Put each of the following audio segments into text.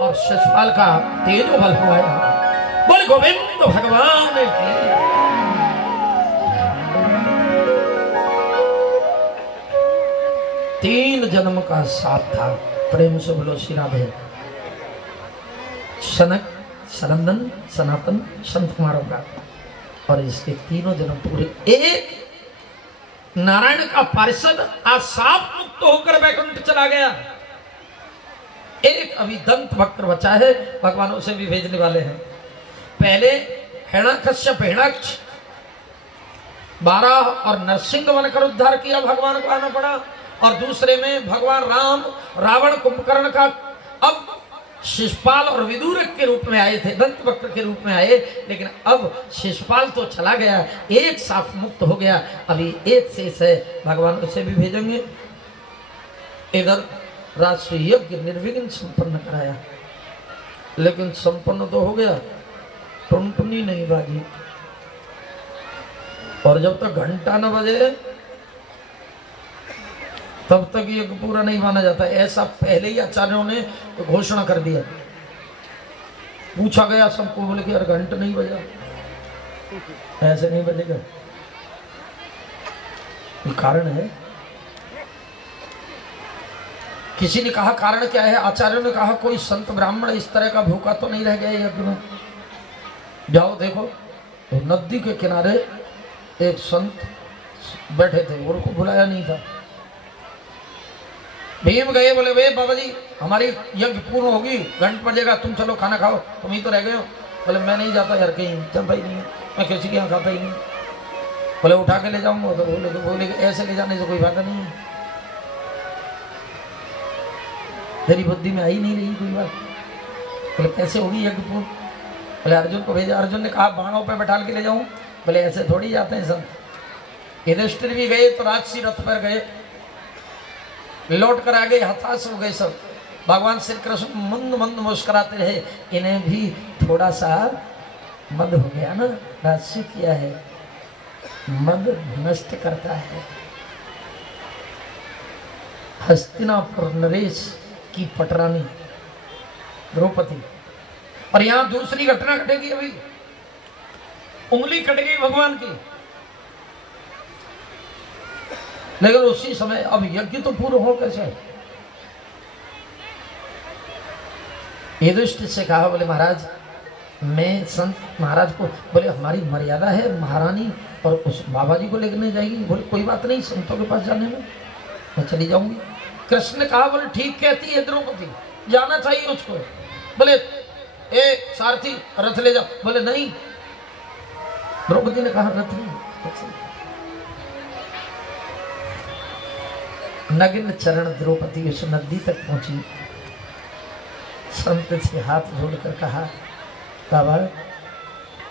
और शिशुपाल का तेज बल हुआ। बोले गोविंद भगवान की। तीन जन्म का साथ था। प्रेम से बोलो श्री राधे। सनक, सनंदन, सनातन, संत कुमारों का। और इसके तीनों जन्म पूरे। एक नारायण का पार्षद आज साप मुक्त होकर वैकुंठ चला गया। एक अभी दंत वक्र बचा है, भगवान उसे भी भेजने वाले हैं। पहले हिरण्यकश्यप हिरण्याक्ष 12 और नरसिंह बनकर उद्धार किया, भगवान को आना पड़ा। और दूसरे में भगवान राम रावण कुंभकर्ण का अब शिशुपाल और विदूरक के रूप में आए थे, दंत वक्र के रूप में आए। लेकिन अब शिशुपाल तो चला गया, एक साप मुक्त हो गया, अभी एक शेष है, भगवान उसे भी भेजेंगे। इधर राष्ट्रीय यज्ञ निर्विघ्न संपन्न कराया, लेकिन संपन्न तो हो गया, टुनटुनी नहीं बाजी। और जब तक घंटा न बजे तब तक यज्ञ पूरा नहीं माना जाता। ऐसा पहले ही आचार्यों ने घोषणा कर दिया। पूछा गया सबको, बोले कि यार घंटा नहीं बजा, ऐसे नहीं बजेगा। कारण है, किसी ने कहा कारण क्या है? आचार्यों ने कहा कोई संत ब्राह्मण इस तरह का भूखा तो नहीं रह गया यज्ञ में। जाओ देखो, तो नदी के किनारे एक संत बैठे थे, उनको बुलाया नहीं था। भीम गए, बोले वे बाबा जी हमारी यज्ञ पूर्ण होगी, घंट बजेगा, तुम चलो खाना खाओ, तुम ही तो रह गए हो। बोले मैं नहीं जाता यार, कहीं चलता ही नहीं, मैं किसी के यहाँ खाता ही नहीं। बोले उठा के ले जाऊंगा, तो बोले ऐसे ले जाने से कोई फायदा नहीं है, तेरी बुद्धि में आई नहीं रही कोई बात। बोले कैसे होगी यज्ञ पूर्ण? बोले अर्जुन को भेजा, अर्जुन ने कहा बाणों पे बैठा के ले जाऊं। बोले ऐसे थोड़ी जाते हैं संत। युधिष्ठिर भी गए तो राजसी रथ पर गए, लौट कर आ गए, हताश हो गए सब। भगवान श्री कृष्ण मंद मंद मुस्कुराते रहे, इन्हें भी थोड़ा सा मद हो गया ना, राजसी किया है, मद नष्ट करता है। हस्तिनापुर नरेश की पटरानी द्रौपदी। और यहां दूसरी घटना घटेगी, अभी उंगली कट गई भगवान की, लेकिन उसी समय अब यज्ञ तो पूरा हो कैसे? युधिष्ठिर से कहा, बोले महाराज मैं संत महाराज को, बोले हमारी मर्यादा है, महारानी और उस बाबा जी को लेकर जाएगी। बोले कोई बात नहीं, संतों के पास जाने में मैं चली जाऊंगी। कृष्ण ने कहा, बोले ठीक कहती है द्रौपदी, जाना चाहिए उसको। बोले ए सारथी रथ ले जाओ। बोले नहीं, द्रौपदी ने कहा रथ नहीं। नग्न चरण द्रौपदी उस नदी तक पहुंची, संत से हाथ जोड़कर कहा, बाबा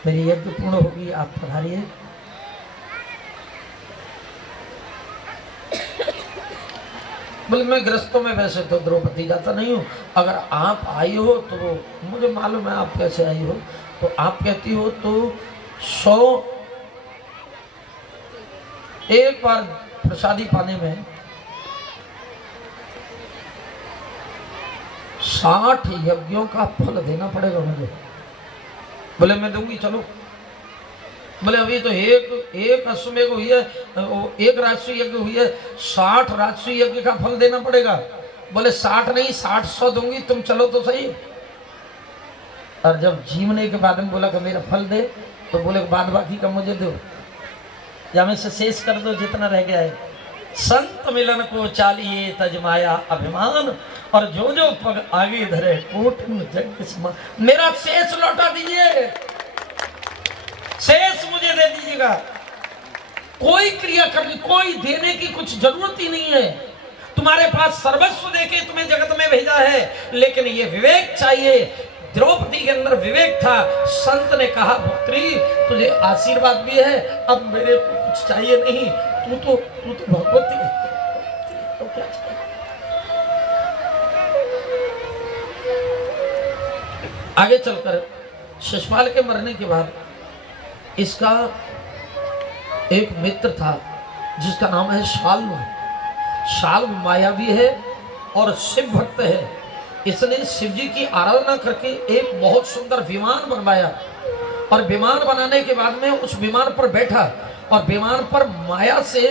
मेरी यज्ञ पूर्ण होगी, आप पधारिए। बोले मैं गृहस्थों में वैसे तो द्रौपदी जाता नहीं हूँ, अगर आप आई हो तो मुझे मालूम है आप कैसे आई हो, तो आप कहती हो तो 100 एक बार प्रसादी पाने में 60 यज्ञों का फल देना पड़ेगा मुझे। बोले मैं दूंगी, चलो। बोले अभी तो एक अश्वमेघ हुई है, एक राजस्व यज्ञ हुई है, 60 राजस्व यज्ञ का फल देना पड़ेगा। बोले 60 नहीं 60 दूंगी, तुम चलो तो सही। और जब जीवने के बाद में बोला कि मेरा फल दे, तो बोले बाद बाकी का मुझे दो, या में से शेष कर दो जितना रह गया है। संत मिलन को चालिए तजमाया अभिमान, और जो जो पग आगे धरे कोट जग समान। मेरा शेष लौटा दीजिए, शेष मुझे दे दीजिएगा। कोई क्रिया करनी, कोई देने की कुछ जरूरत ही नहीं है। तुम्हारे पास सर्वस्व देके तुम्हें जगत में भेजा है, लेकिन ये विवेक चाहिए। द्रौपदी के अंदर विवेक था। संत ने कहा पुत्री तुझे आशीर्वाद भी है, अब मेरे को कुछ चाहिए नहीं, तू तो भगवती है, तो क्या चाहिए? आगे चलकर शिशुपाल के मरने के बाद इसका एक मित्र था जिसका नाम है शाल्व। शाल्व मायावी है और शिव भक्त है। इसने शिव जी की आराधना करके एक बहुत सुंदर विमान बनवाया और विमान बनाने के बाद में उस विमान पर बैठा और विमान पर माया से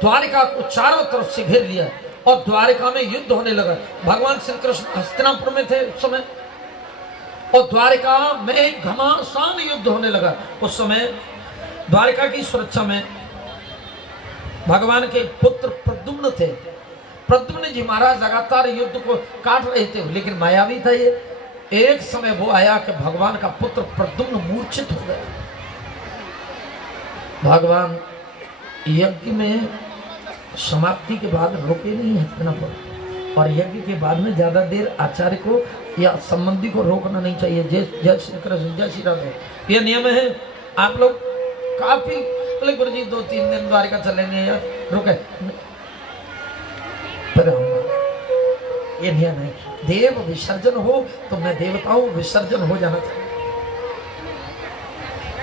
द्वारिका को चारों तरफ से घेर लिया और द्वारिका में युद्ध होने लगा। भगवान श्री कृष्ण हस्तिनापुर में थे उस समय और द्वारिका में घमासान युद्ध होने लगा। उस समय द्वारिका की सुरक्षा में भगवान के पुत्र प्रद्युम्न थे। प्रद्युम्न जी महाराज लगातार युद्ध को काट रहे थे, लेकिन मायावी था ये। एक समय वो आया कि भगवान का पुत्र प्रद्युम्न मूर्छित हो गया। भगवान यज्ञ में समाप्ति के बाद रुके नहीं हस्तिनापुर और यज्ञ के बाद में ज्यादा देर आचार्य को या संबंधी को रोकना नहीं चाहिए। जय श्री कृष्ण, जय श्री राधे, ये नियम है। आप लोग काफी बोले गुरु जी 2-3 दिन द्वारिका चलेंगे या रुके, पर ये नियम है। देव विसर्जन हो तो मैं देवताओं विसर्जन हो जाना चाहिए,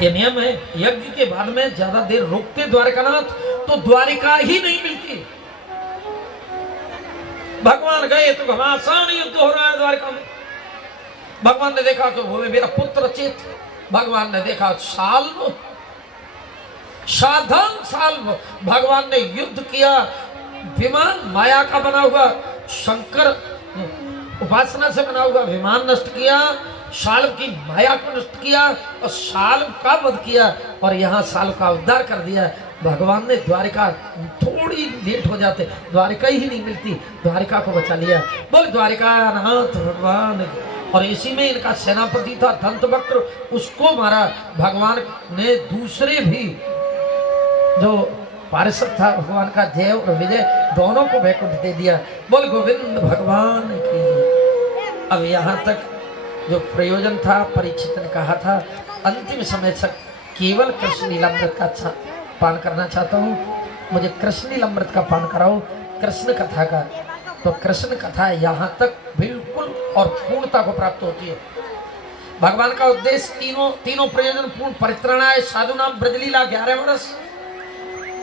ये नियम है। यज्ञ के बाद में ज्यादा देर रुकते द्वारिकानाथ तो द्वारिका ही नहीं मिलती। भगवान गए तो घमासान युद्ध हो रहा है द्वारिका में। भगवान ने देखा कि वो मेरा पुत्र चेत। भगवान ने देखा साल्व साधन साल्व भगवान ने युद्ध किया। विमान माया का बना हुआ, शंकर उपासना से बना हुआ विमान नष्ट किया, साल्व की माया को नष्ट किया और साल्व का वध किया और यहाँ साल्व का उद्धार कर दिया। भगवान ने द्वारिका, थोड़ी लेट हो जाते द्वारिका ही नहीं मिलती, द्वारिका को बचा लिया। बोल द्वारिका नाथ भगवान। और इसी में इनका सेनापति था दंतवक्र, उसको मारा। भगवान ने दूसरे भी जो पार्षद था भगवान का जय और विजय दोनों को वैकुंठ दे दिया। बोल गोविंद भगवान की। अब यहाँ तक जो प्रयोजन था परीक्षित ने कहा था अंतिम समय तक केवल कृष्ण लीलामृत का पान करना चाहता हूँ, मुझे कृष्ण लीलामृत का पान कराओ, कृष्ण कथा का। तो कृष्ण कथा यहाँ तक बिल्कुल और पूर्णता को प्राप्त होती है। भगवान का उद्देश्य तीनों प्रयोजन पूर्ण परित्राणाय साधुनाम ब्रजलीला 11 वर्ष,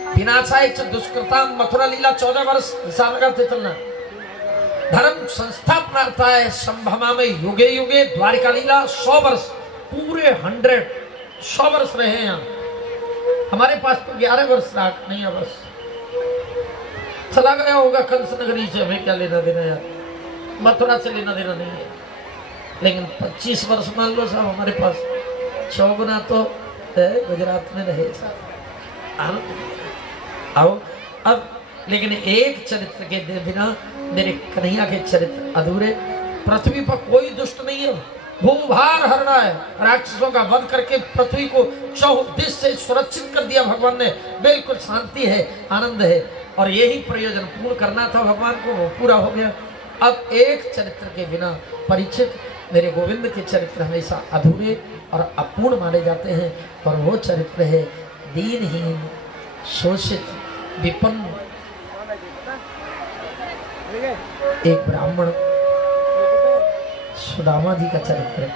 विनाशाय च दुष्कृताम मथुरा लीला 14 वर्ष, हिसाब लगाते चलना। धर्म संस्थापनार्थाय संभवा में युगे युगे द्वारिका लीला 100 वर्ष, पूरे 100 वर्ष रहे हैं यहाँ। हमारे पास तो 11 वर्ष नहीं है, बस चला गया होगा कंस नगरी से, हमें क्या लेना देना यार, मथुरा से लेना देना नहीं है। लेकिन 25 वर्ष मान लो साहब हमारे पास, 6 गुना तो गुजरात में रहे साहब। आओ अब, लेकिन एक चरित्र के बिना मेरे कन्हैया के चरित्र अधूरे। पृथ्वी पर कोई दुष्ट नहीं है, भूभार हरना है, राक्षसों का वध करके पृथ्वी को चौदिश से सुरक्षित कर दिया भगवान ने। बिल्कुल शांति है, आनंद है, और यही प्रयोजन पूर्ण करना था भगवान को, वो पूरा हो गया। अब एक चरित्र के बिना परीक्षित मेरे गोविंद के चरित्र हमेशा अधूरे और अपूर्ण माने जाते हैं, और वो चरित्र है दीनहीन शोषित विपन्न। एक ब्राह्मण सुदामा जी का चरित्र है,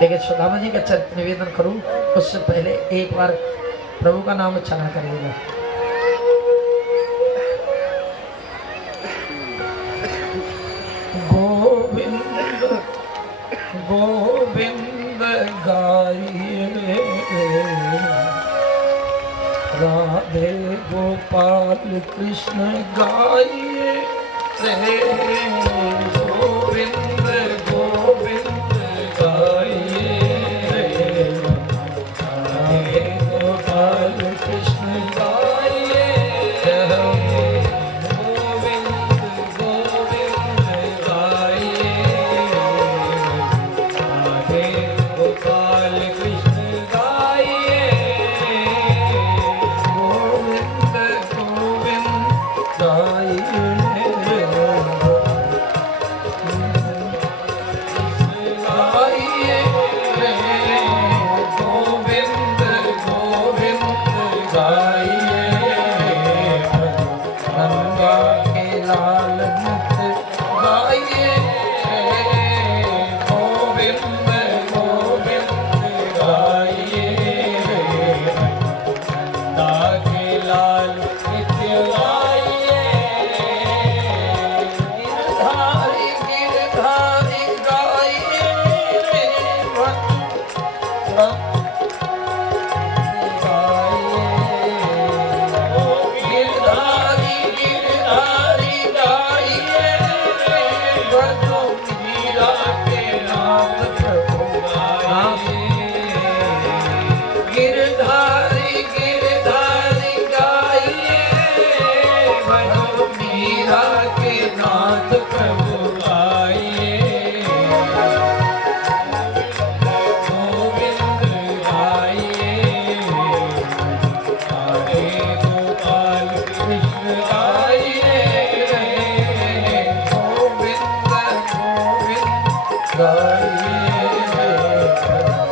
लेकिन सुदामा जी का चरित्र निवेदन करूं उससे पहले एक बार प्रभु का नाम उच्चारण करिएगा। गोविंद गोविंद गाइए, राधे गोपाल कृष्ण गाइए, गोविंद गोविंद गाइए, राधे गोपाल कृष्ण गाइए, गोविंद गोविंद गाइए, राधे गोपाल कृष्ण गाइए, गोविंद गोविंद गाइए।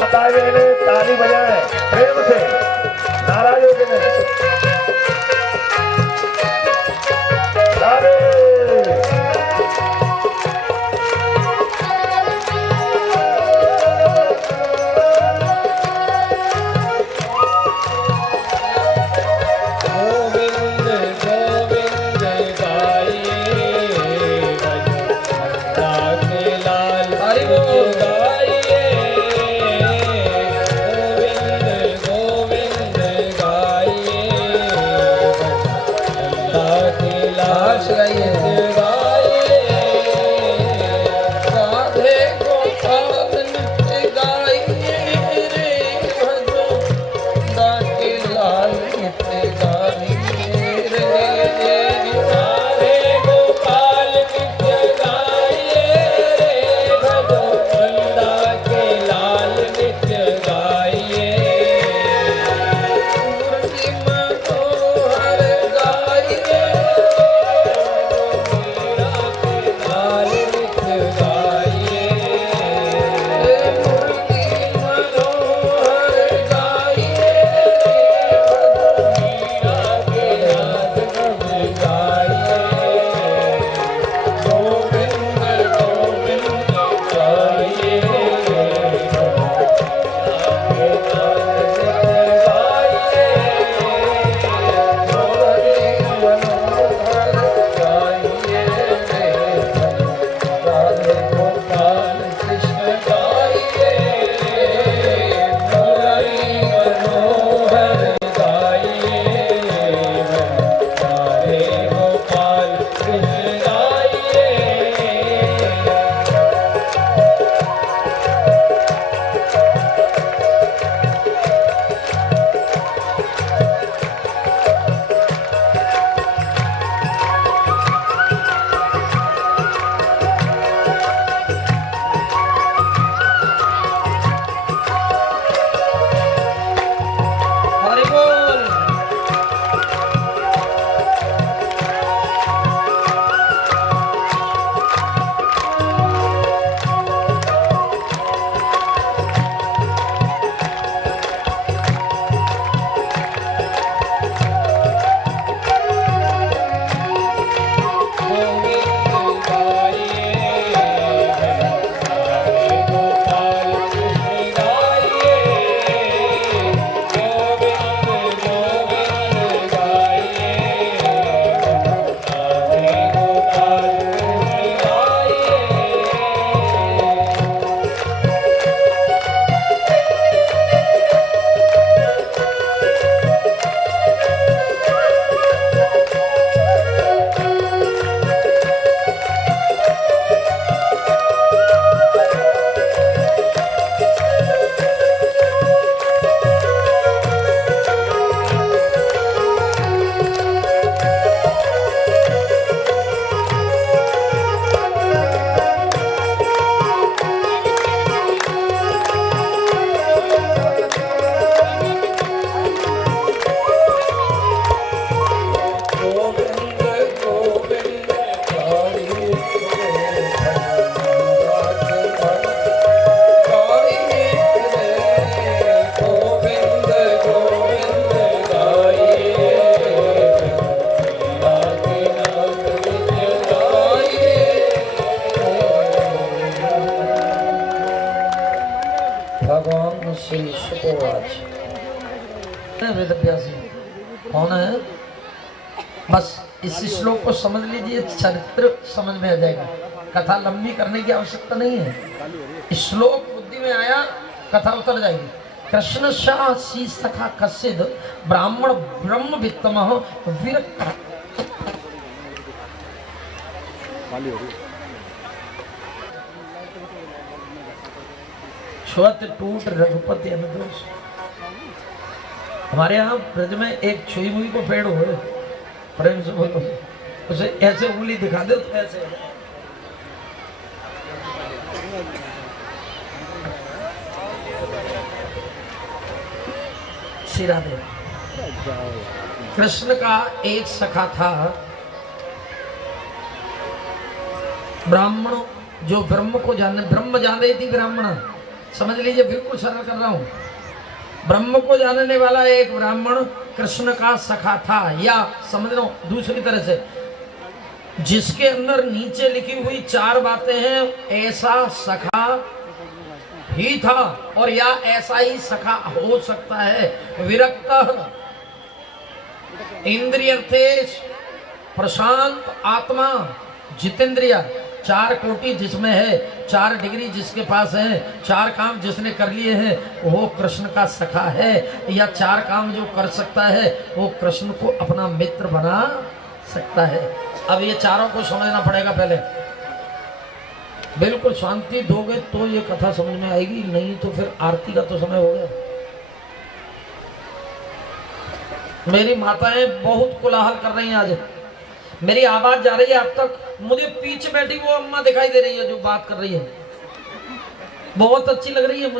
बताइए ने ताली बजाए प्रेम से नाराज हो गए राधे कौन है? बस इस श्लोक को समझ लीजिए, चरित्र समझ में आ जाएगा। कथा लंबी करने की आवश्यकता नहीं है, श्लोक बुद्धि में आया कथा उतर जाएगी। कृष्ण शाह सी सखा कसिद ब्राह्मण ब्रह्म वित्तम विरक्त छुअत टूट रघुपति अनुदोष। हमारे यहाँ ब्रज में एक छुई मुई को पेड़ हो, प्रेम से बोलो, उसे ऐसे उंगली दिखा दो तो ऐसे सिरा दे। कृष्ण का एक सखा था, ब्राह्मण जो ब्रह्म को जाने, ब्रह्म जान रही थी ब्राह्मण, समझ लीजिए बिल्कुल सरल कर रहा हूं। ब्रह्म को जानने वाला एक ब्राह्मण कृष्ण का सखा था, या समझ लो दूसरी तरह से, जिसके अंदर नीचे लिखी हुई 4 बातें हैं, ऐसा सखा ही था, और या ऐसा ही सखा हो सकता है। विरक्त, इंद्रियर्थेश, प्रशांत आत्मा, जितेंद्रिय, 4 कोटि जिसमें है, 4 डिग्री जिसके पास है, 4 काम जिसने कर लिए हैं, वो कृष्ण का सखा है। या 4 काम जो कर सकता है वो कृष्ण को अपना मित्र बना सकता है। अब ये चारों को समझना पड़ेगा पहले। बिल्कुल शांति दोगे तो ये कथा समझ में आएगी, नहीं तो फिर आरती का तो समय हो गया। मेरी माताएं बहुत कोलाहल कर रही हैं आज, मेरी आवाज जा रही है अब तक। मुझे पीछे बैठी वो अम्मा दिखाई दे रही है जो बात कर रही है, बहुत अच्छी लग रही है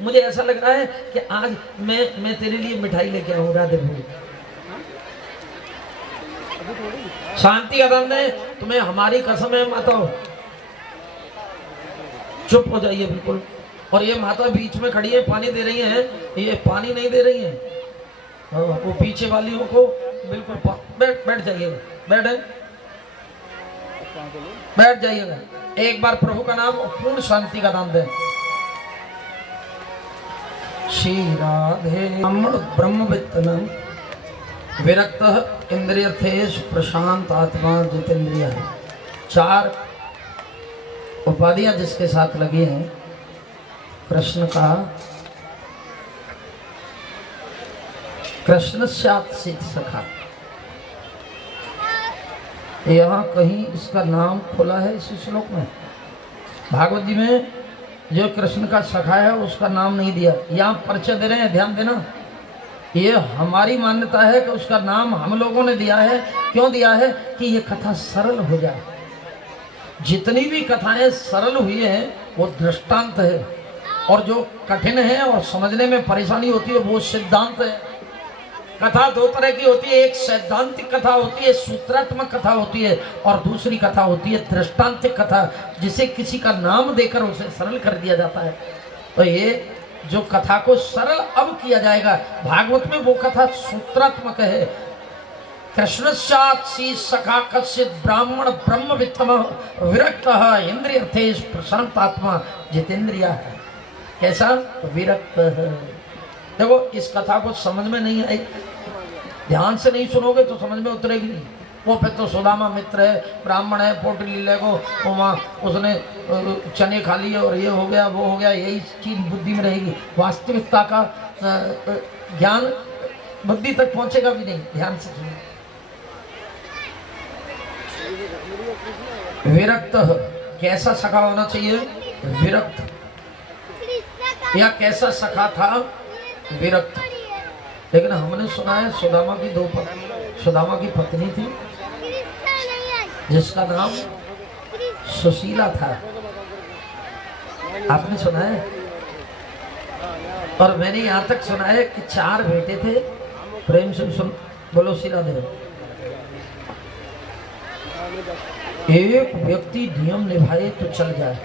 मुझे ऐसा लग रहा है कि आज मैं तेरे लिए मिठाई लेके आऊँ। राधे भोग शांति का दान है तुम्हें, हमारी कसम है माताओं, चुप हो जाइए बिल्कुल। और ये माता बीच में खड़ी है, पानी दे रही है, ये पानी नहीं दे रही है। वो पीछे वालियों को बिल्कुल बैठ जाइएगा, बैठ जाइएगा। एक बार प्रभु का नाम पूर्ण शांति का नाम दें। श्री राधे ब्रह्मवित्तनम विरक्त इंद्रियर्थेश प्रशांत आत्मा जितेंद्रिय। 4 उपाधियां जिसके साथ लगी हैं कृष्ण का, कृष्ण साथ सखा। यहाँ कहीं इसका नाम खुला है इस श्लोक में, भागवत जी में जो कृष्ण का सखा है उसका नाम नहीं दिया। यहाँ परिचय दे रहे हैं, ध्यान देना। ये हमारी मान्यता है कि उसका नाम हम लोगों ने दिया है। क्यों दिया है? कि ये कथा सरल हो जाए। जितनी भी कथाएं सरल हुई हैं वो दृष्टांत है, और जो कठिन है और समझने में परेशानी होती है वो सिद्धांत है। कथा 2 तरह की होती है, एक सैद्धांतिक कथा होती है, सूत्रात्मक कथा होती है, और दूसरी कथा होती है दृष्टांतिक कथा, जिसे किसी का नाम देकर उसे सरल कर दिया जाता है। तो ये जो कथा को सरल अब किया जाएगा, भागवत में वो कथा सूत्रात्मक है। कृष्ण साक्षी सखा कश्चित ब्राह्मण ब्रह्मवित्तम विरक्त इंद्रियर्थेश प्रशांतात्मा जितेंद्रिय। कैसा? विरक्त है। देखो इस कथा को समझ में नहीं आई, ध्यान से नहीं सुनोगे तो समझ में उतरेगी नहीं। वो फिर तो सुदामा मित्र है, ब्राह्मण है, पोटली लीले को वहाँ उसने चने खा लिए और ये हो गया वो हो गया, यही चीज बुद्धि में रहेगी। वास्तविकता का ज्ञान बुद्धि तक पहुंचेगा भी नहीं। ध्यान से सुनो। विरक्त कैसा सखा होना चाहिए? विरक्त। या कैसा सखा था? विरक्त। लेकिन हमने सुना है सुदामा की सुदामा की पत्नी थी जिसका नाम सुशीला था। आपने सुना है? और मैंने यहां तक सुना है कि 4 बेटे थे। प्रेम से सुन, बोलो शीला दे। एक व्यक्ति नियम निभाए तो चल जाए,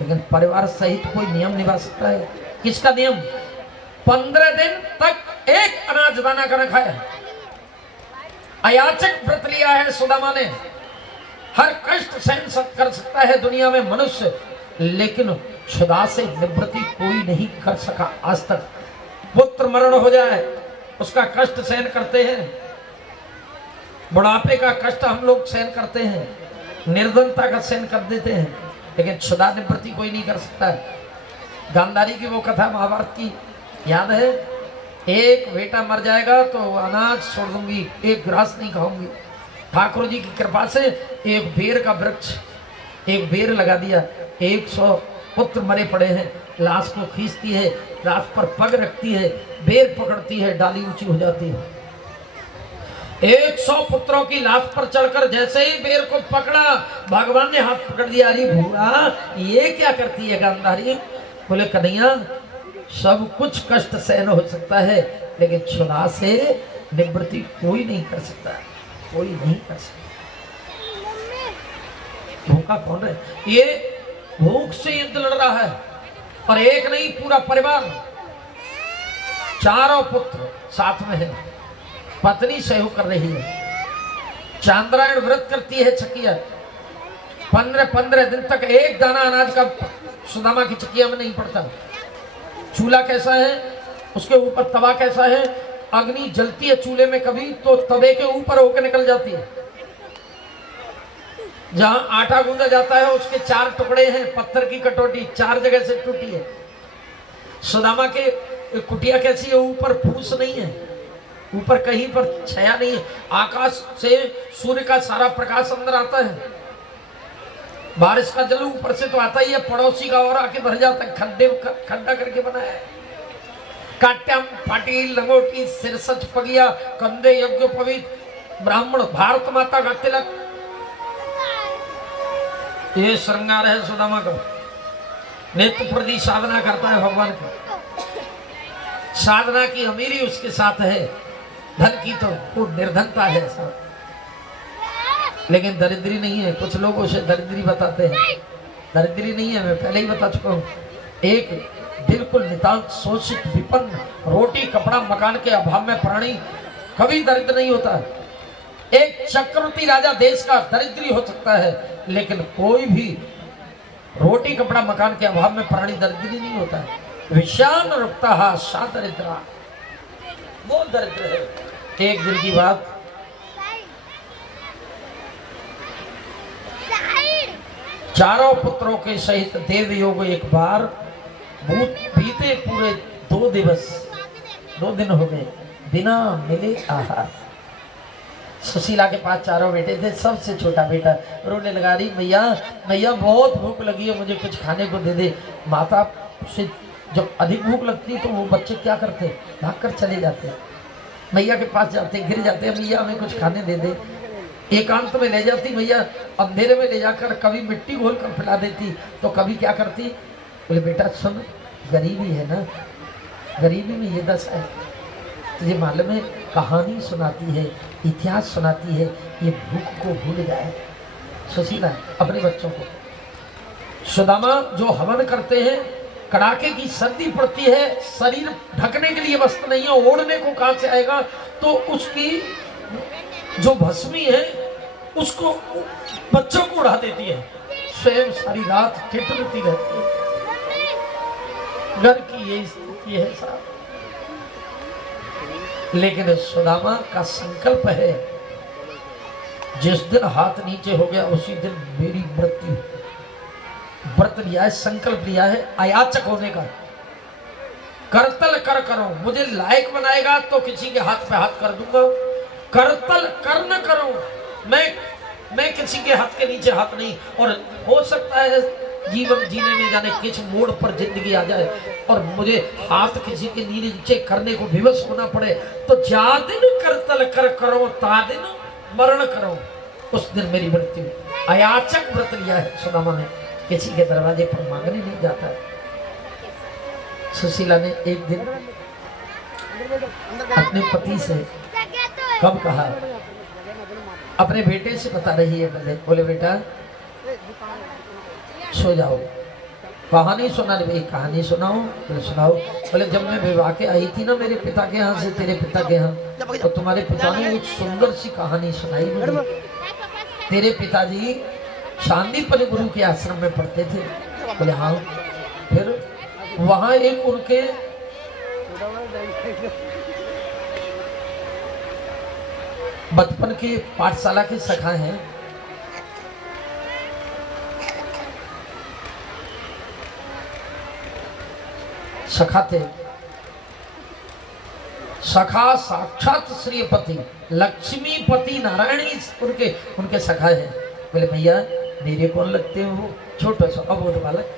लेकिन परिवार सहित कोई नियम निभा सकता है? किसका नियम? 15 दिन तक एक अनाज दाना का न खाया। अयाचक व्रत लिया है सुदामा ने। हर कष्ट सहन कर सकता है दुनिया में मनुष्य, लेकिन क्षुधा से निवृत्ति कोई नहीं कर सका आज तक। पुत्र मरण हो जाए उसका कष्ट सहन करते हैं, बुढ़ापे का कष्ट हम लोग सहन करते हैं, निर्धनता का सहन कर देते हैं, लेकिन क्षुधा निवृत्ति कोई नहीं कर सकता है। गांधारी की वो कथा महाभारत की याद है? एक बेटा मर जाएगा तो अनाज छोड़ दूंगी, एक ग्रास नहीं खाऊंगी। ठाकुर जी की कृपा से एक बेर का वृक्ष, एक बेर लगा दिया। 100 पुत्र मरे पड़े हैं, लाश को खींचती है, लाश पर पग रखती है, बेर पकड़ती है, डाली ऊंची हो जाती है। 100 पुत्रों की लाश पर चढ़कर जैसे ही बेर को पकड़ा, भगवान ने हाथ पकड़ दिया। अरे भूरा, ये क्या करती है गांधारी? बोले कन्हैया, सब कुछ कष्ट सहन हो सकता है, लेकिन क्षुधा से निवृत्ति कोई नहीं कर सकता, कोई नहीं कर सकता। भूखा कौन है? ये भूख से युद्ध लड़ रहा है, और एक नहीं पूरा परिवार, चारों पुत्र साथ में है। पत्नी सहयोग कर रही है, चांद्रायण व्रत करती है चकिया। 15 दिन तक एक दाना अनाज का सुदामा की चकिया में नहीं पड़ता। चूल्हा कैसा है, उसके ऊपर तवा कैसा है, अग्नि जलती है चूल्हे में कभी तो तवे के ऊपर होकर निकल जाती है। जहां आटा गूंदा जाता है उसके 4 टुकड़े हैं, पत्थर की कटोटी 4 जगह से टूटी है। सुदामा के कुटिया कैसी है, ऊपर फूस नहीं है, ऊपर कहीं पर छाया नहीं है, आकाश से सूर्य का सारा प्रकाश अंदर आता है। बारिश का जल ऊपर से तो आता ही है, पड़ोसी का और आके भर जाता है, खड्डा करके बनाया है। काट्यम पाटिल लंगोटी सिरसच पगिया कंधे यज्ञोपवीत ब्राह्मण भारत माता का तिलक, ये श्रृंगार है सुदामा का। नेत्र प्रति साधना करता है भगवान की, साधना की अमीरी उसके साथ है, धन की तो वो निर्धनता है सब, लेकिन दरिद्री नहीं है। कुछ लोग उसे दरिद्री बताते हैं, दरिद्री नहीं है, मैं पहले ही बता चुका हूं। एक बिल्कुल नितांत शोषित विपन्न, रोटी कपड़ा मकान के अभाव में प्राणी कभी दरिद्र नहीं होता। एक चक्रवर्ती राजा देश का दरिद्री हो सकता है, लेकिन कोई भी रोटी कपड़ा मकान के अभाव में प्राणी दरिद्री नहीं होता है। विषान रुकता सा दरिद्रा, वो दरिद्र है। एक दिन की बात, चारों पुत्रों के सहित देव योग एक बार भूत बीते पूरे 2 दिन हो गए, बिना मिले आहार। सुशीला के पास चारों बेटे थे, सबसे छोटा बेटा रोने लगा, रही मैया मैया बहुत भूख लगी है, मुझे कुछ खाने को दे दे। माता से जब अधिक भूख लगती तो वो बच्चे क्या करते, भागकर चले जाते, मैया के पास जाते, गिर जाते, मैया हमें कुछ खाने दे दे। एकांत में ले जाती मैया, अंधेरे में ले जाकर कभी मिट्टी घोल कर पिला देती, तो कभी क्या करती, बोले बेटा सुन, गरीबी है ना, गरीबी में ये दशा है, तुझे मालूम है, कहानी सुनाती है, इतिहास सुनाती है, ये भूख को भूल जाए। सुशीला अपने बच्चों को, सुदामा जो हवन करते हैं, कड़ाके की सर्दी पड़ती है, शरीर ढकने के लिए वस्त्र नहीं है, ओढ़ने को कहां से आएगा, तो उसकी जो भस्मी है उसको बच्चों को उड़ा देती है, स्वयं सारी रात टिटरती रहती है। घर की ये स्थिति है साहब। लेकिन सुदामा का संकल्प है, जिस दिन हाथ नीचे हो गया उसी दिन मेरी मृत्यु। व्रत लिया है, संकल्प लिया है अयाचक होने का। करतल कर करो, मुझे लायक बनाएगा तो किसी के हाथ पे हाथ कर दूंगा, करतल कर न करो, मैं किसी के हाथ के नीचे हाथ नहीं। और हो सकता है जीवन जीने में जाने किस मोड़ पर जिंदगी आ जाए और मुझे हाथ किसी के नीचे करने को विवश होना पड़े, तो जा दिन करतल कर करो ता दिन मरण करो, उस दिन मेरी मृत्यु। अयाचक व्रत लिया है सुदामा ने, किसी के दरवाजे पर मांगने नहीं जाता है। सुशीला ने एक दिन अपने पति से कब कहा, अपने बेटे से बता रही है, बोले बेटा सो जाओ, कहानी सुना रही, कहानी सुनाओ, बोले सुनाओ। बोले जब मैं विवाह के आई थी ना मेरे पिता के यहाँ से तेरे पिता के यहाँ, तो तुम्हारे पिता ने एक सुंदर सी कहानी सुनाई मुझे। तेरे पिताजी शांतिपन गुरु के आश्रम में पढ़ते थे। बोले हाँ, फिर वहां एक उनके बचपन की पाठशाला की सखा हैं, सखा थे, सखा साक्षात श्रीपति लक्ष्मीपति नारायणी उनके सखा है। बोले भैया मेरे कौन लगते हो, छोटा सा अबोध बालक।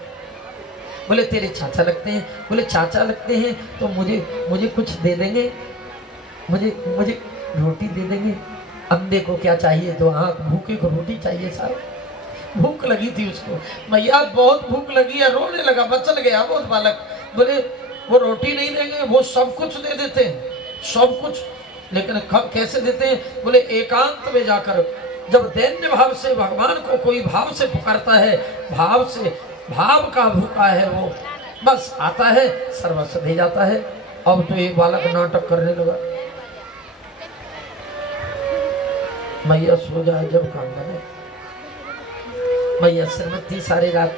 बोले तेरे चाचा लगते हैं। बोले चाचा लगते हैं तो मुझे कुछ दे देंगे, मुझे रोटी दे देंगे। अंधे को क्या चाहिए, तो हाँ भूखे को रोटी चाहिए साहब। भूख लगी थी उसको, भैया बहुत भूख लगी है, रोने लगा, बचल गया बहुत बालक। बोले वो रोटी नहीं देंगे, वो सब कुछ दे देते हैं, सब कुछ। लेकिन कैसे देते हैं, बोले एकांत में जाकर, जब दैन्य भाव से भगवान को कोई भाव से पुकारता है, भाव से भाव का भूखा है वो, बस आता है सर्वस्व दे जाता है। अब तो एक बालक नाटक करने लगा, मैया सो जाए जब काम करे। मैया श्रीमती सारी रात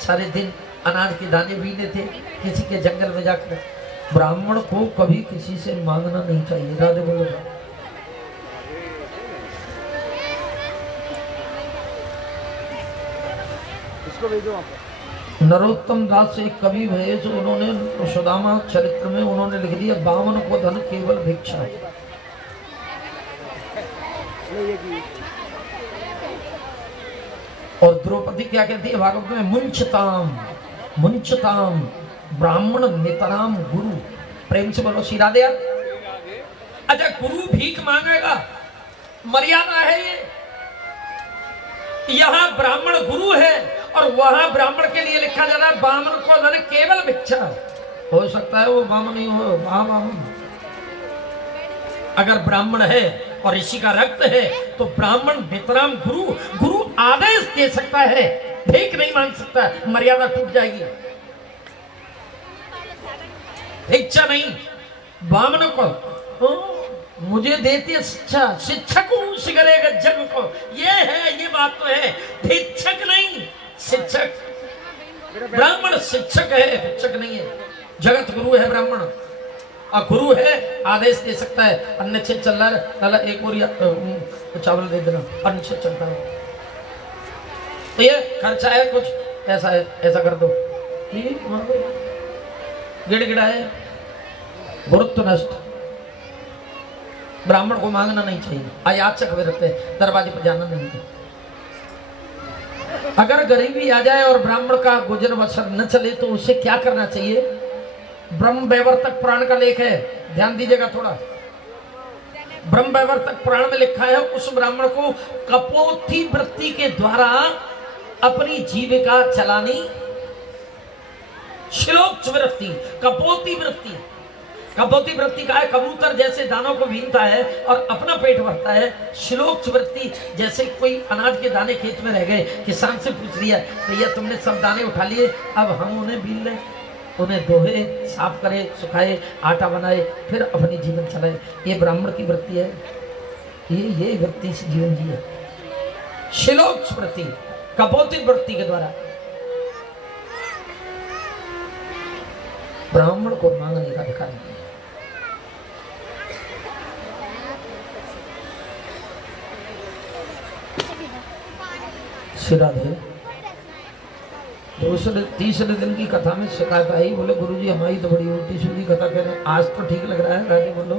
सारे दिन अनाज के दाने बीने थे, किसी के जंगल में जाकर। ब्राह्मण को कभी किसी से मांगना नहीं चाहिए। राधे बोलो। नरोत्तम दास एक कवि भये, जो उन्होंने सुदामा चरित्र में उन्होंने लिख दिया, बामन को धन केवल भिक्षा। और द्रौपदी क्या कहती है भागवत में, मुंचताम मुंचताम ब्राह्मण नितराम गुरु। प्रेम से बोलो श्री राधे। अच्छा, गुरु भीख मांगेगा, मर्यादा है ये। यहाँ ब्राह्मण गुरु है और वहां ब्राह्मण के लिए लिखा जा रहा है, बामन को धन केवल भिक्षा। हो सकता है वो बामन नहीं हो, महाबामन। अगर ब्राह्मण है और ऋषि का रक्त है तो ब्राह्मण नितराम गुरु। गुरु आदेश दे सकता है, भीख नहीं मांग सकता, मर्यादा टूट जाएगी। भिक्षा नहीं, बामन को मुझे देती है शिक्षा, शिक्षक सिगरेगा जग को। ये है, ये बात तो है, भिक्षक नहीं शिक्षक। ब्राह्मण शिक्षक है, भिक्षक नहीं है। जगत गुरु है ब्राह्मण, और गुरु है आदेश दे सकता है। अन्न छेद चल रहा है, लाला एक और चावल दे देना, अन्न छेद चलता है। तो ये खर्चा है, कुछ ऐसा है, ऐसा कर दो, गिड़गिड़ा है, गुरुत्व नष्ट। ब्राह्मण को मांगना नहीं चाहिए, अयाचक विरत है, दरवाजे पर जाना नहीं है। अगर गरीबी आ जाए और ब्राह्मण का गुजर बसर न चले तो उसे क्या करना चाहिए? ब्रह्म वैवर्तक पुराण का लेख है, ध्यान दीजिएगा थोड़ा। ब्रह्म वैवर्तक पुराण में लिखा है, उस ब्राह्मण को कपोथी वृत्ति के द्वारा अपनी जीविका चलानी। श्लोक वृत्ति, कपोती वृत्ति। कपोती वृत्ति का है, कबूतर जैसे दानों को बीनता है और अपना पेट भरता है। श्लोक वृत्ति जैसे कोई अनाज के दाने खेत में रह गए, किसान से पूछ लिया, भैया तुमने सब दाने उठा लिए, अब हम उन्हें बीन लें, उन्हें धोए, साफ करे, सुखाए, आटा बनाए, फिर अपनी जीवन चलाए। ये ब्राह्मण की वृत्ति है, ये वृत्ति से जीवन जिए। श्लोक वृत्ति, कपोती वृत्ति के द्वारा ब्राह्मण को मांगने का अधिकार नहीं। राधे। दूसरे तीसरे दिन की कथा में शिकायत आई, बोले गुरुजी हमारी तो बड़ी उल्टी सीधी कथा कह रहे हैं, आज तो ठीक लग रहा है। राधे बोलो।